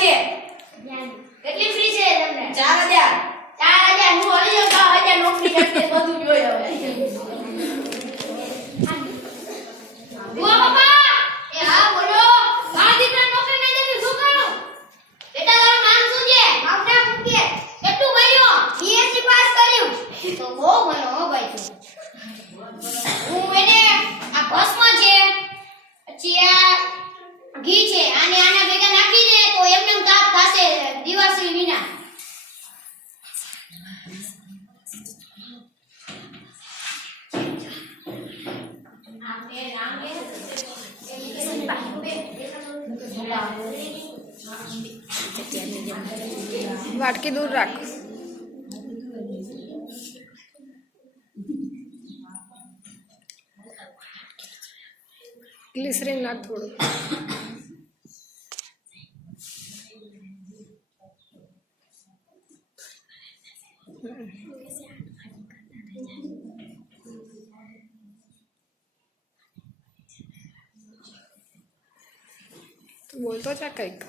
છે કેટલી ફ્રી છે તમને 4000 હું હરી જાવ 1000 નોકરી કરતે બધું જોઈ હવે બુઆ બાપા એ હા બોલો આ દીકરા નોકરી નહીં દેતી શું કરું બેટા તારું નામ શું છે મારું નામ મુકેશ કેટલું ભણ્યો બીએસસી પાસ કર્યું તો બહુ ભણો હો ભાઈ તું હું એને આ ભસ્મ છે પછી આ ઘી છે આને આના ભેગા નાખી દે તો એમને તાપ થાશે દિવાસી વિના વાટકી દૂર રાખ ગ્લિસરીન નાખ થોડું બોલતો છે કંઈક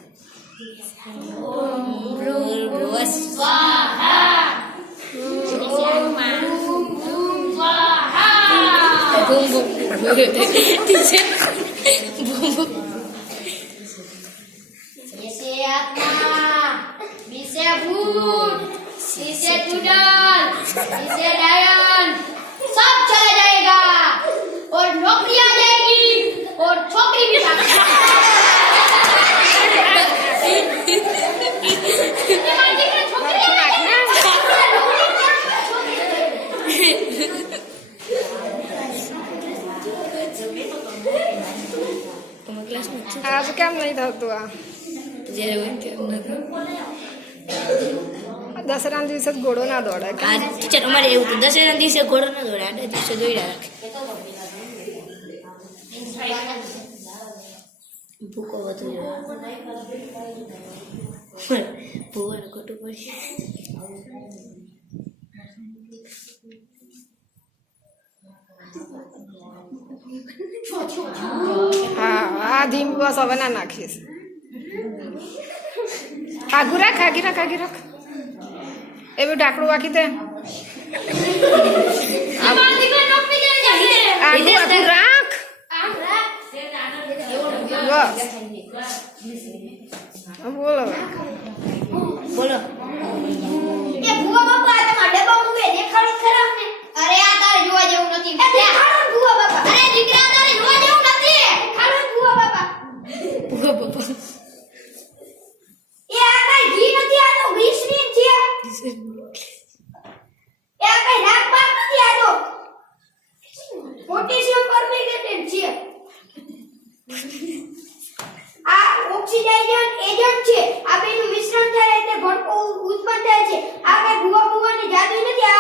जैसे आत्मा बीसे भूत सीसे चुड़ैल सीसे डायन सब चला जाएगा और नौकरी आ जाएगी और छोकरी भी आ आज કેમ નહીં થતું આ દસરા દિવસે ઘોડો ના દોડે ટીચર અમારે એવું હતું દસરા દિવસે ઘોડો ના દોડે આડા દિવસે દોડ્યા રાખે ભૂકો વધુ ભૂવાનું ખોટું પડી હા આ ધીમ બસ હવે ના નાખીશ આગું રાખ આગી રાખ એ બી ઢાંકણું વાંકી દે આગું રાખ બસ બોલો બોલો એ ભૂવા બાપા તમારા ડબ્બા મુવે દેખાડો ખરાબ ને અરે આ તારે જોવા જેવું નથી દેખાડો ભૂવા બાપા અરે દીકરા તારે જોવા જેવું નથી દેખાડો ભૂવા બાપા એ આ કઈ ઘી નથી આ તો ગ્લિસરીન છે એ આ કઈ નાક બાક નથી આ તો પોટેશિયમ પરમેંગનેટ છે આ ઓક્સિડાઇઝેશન એજન્ટ છે આ બેનું મિશ્રણ થાય એટલે ભડકો ઉત્પન્ન થાય છે આ કઈ ભૂવાની જાદુ નથી આ